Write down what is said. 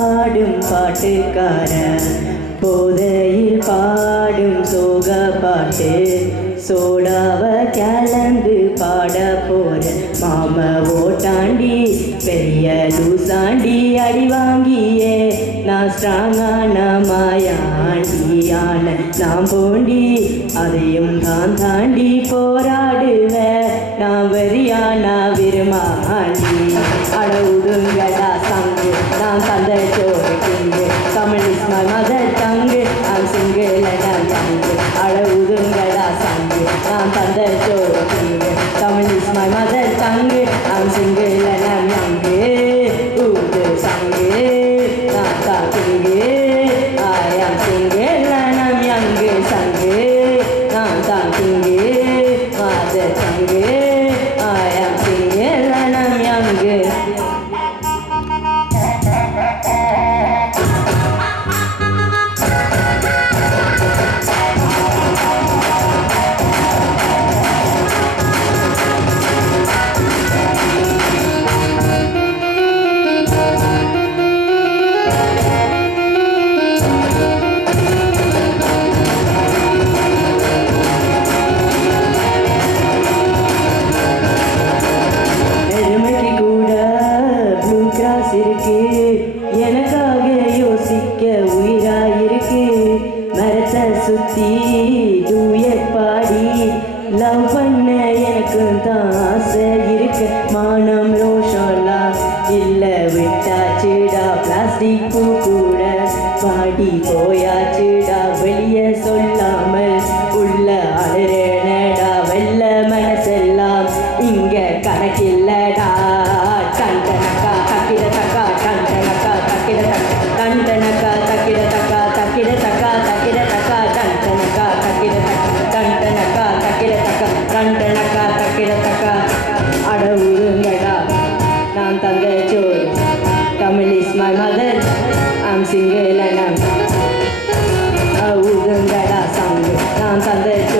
பாடும் பாட்டுக்காரன். போதையில் பாடும் சோக பாட்டு. சோடாவ கலந்து பாட போற மாம ஓட்டாண்டி பெரிய லூசாண்டி அடி வாங்கியே. நான் ஸ்ட்ராங்கான மாயாண்டியான நான் போண்டி அதையும் தான் தாண்டி போராடுவேன். நான் வெறியான விருமாண்டி. அளவு அட உடுங்கடா சங்கு நான் தந்த மிக்க உயிராயிருக்கு. மரத்தை சுத்தி டூயட் பாடி. லவ் பண்ண எனக்கு தான் ஆசை இருக்கு. மானம் ரோஷம்லா இல்லை விட்டாச்சுடா. பிளாஸ்டிக் பூ கூட பாடி போயாச்சுடா. வெளியே 散散就。